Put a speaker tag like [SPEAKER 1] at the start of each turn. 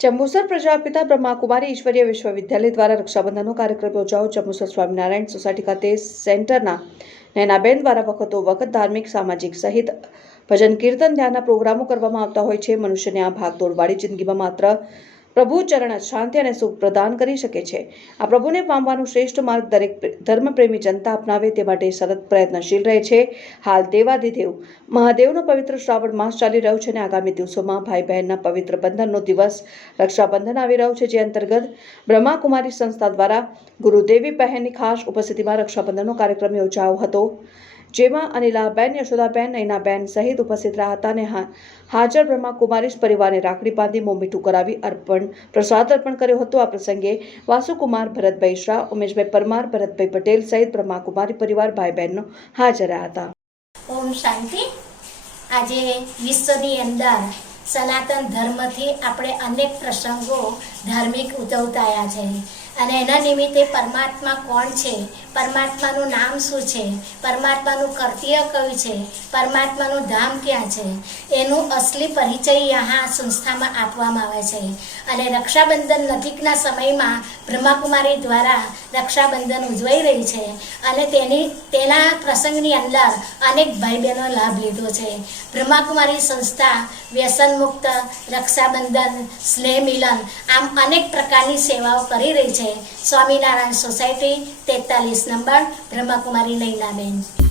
[SPEAKER 1] જંબુસર પ્રજાપિતા બ્રહ્માકુમારી ઈશ્વરીય વિશ્વવિદ્યાલય દ્વારા રક્ષાબંધનનો કાર્યક્રમ યોજાયો. જંબુસર સ્વામિનારાયણ સોસાયટી ખાતે સેન્ટરના નૈનાબેન દ્વારા વખતો વખત ધાર્મિક, સામાજિક સહિત ભજન કીર્તન ધ્યાનના પ્રોગ્રામો કરવામાં આવતા હોય છે. મનુષ્યને આ ભાગદોડવાળી જિંદગીમાં માત્ર પ્રભુ ચરણ શાંતિ અને સુખ પ્રદાન કરી શકે છે. આ પ્રભુને પામવાનું શ્રેષ્ઠ માર્ગ દરેક ધર્મપ્રેમી જનતા અપનાવે તે માટે સતત પ્રયત્નશીલ રહે છે. હાલ દેવાધિદેવ મહાદેવનો પવિત્ર શ્રાવણ માસ ચાલી રહ્યો છે અને આગામી દિવસોમાં ભાઈ બહેનના પવિત્ર બંધનનો દિવસ રક્ષાબંધન આવી રહ્યો છે, જે અંતર્ગત બ્રહ્માકુમારી સંસ્થા દ્વારા ગુરુદેવી બહેનની ખાસ ઉપસ્થિતિમાં રક્ષાબંધનનો કાર્યક્રમ યોજાયો હતો. જેમાં અનિલાબેન, યશોદાબેન, નૈનાબેન સહિત ઉપસ્થિત રહ્યા હતા અને હાજર બ્રહ્માકુમારી પરિવારને રાખડી બાંધી મોમીઠું કરાવી અર્પણ, પ્રસાદ અર્પણ કર્યો હતો. આ પ્રસંગે વાસુકુમાર, ભરતભાઈ શાહ ઉમેશભાઈ પરમાર, ભરતભાઈ પટેલ સહિત બ્રહ્માકુમારી પરિવાર ભાઈ બહેનો હાજર રહ્યા હતા.
[SPEAKER 2] ઓમ શાંતિ. આજે વિશ્વની અંદર સનાતન ધર્મથી આપણે અનેક પ્રસંગો ધાર્મિક ઉજવતા છે. અને એના નિમિત્તે પરમાત્મા કોણ છે? પરમાત્માનું નામ શું છે? પરમાત્માનું કર્તવ્ય કયું છે? પરમાત્માનું ધામ ક્યાં છે? એનું અસલી પરિચય यहाँ સંસ્થામાં આપવામાં આવે છે. અને રક્ષાબંધન નજીકના સમયમાં બ્રહ્માકુમારી દ્વારા રક્ષાબંધન ઉજવાઈ રહી છે અને તેની, તેના પ્રસંગની અંદર અનેક ભાઈ બહેનો લાભ લીધો છે. બ્રહ્માકુમારી સંસ્થા, વ્યસન મુક્ત, રક્ષાબંધન, સ્નેહ મિલન, આમ અનેક પ્રકારની સેવાઓ કરી રહી છે. સ્વામિનારાયણ સોસાયટી તેતાલીસ નંબર બ્રહ્માકુમારી નૈનાબેન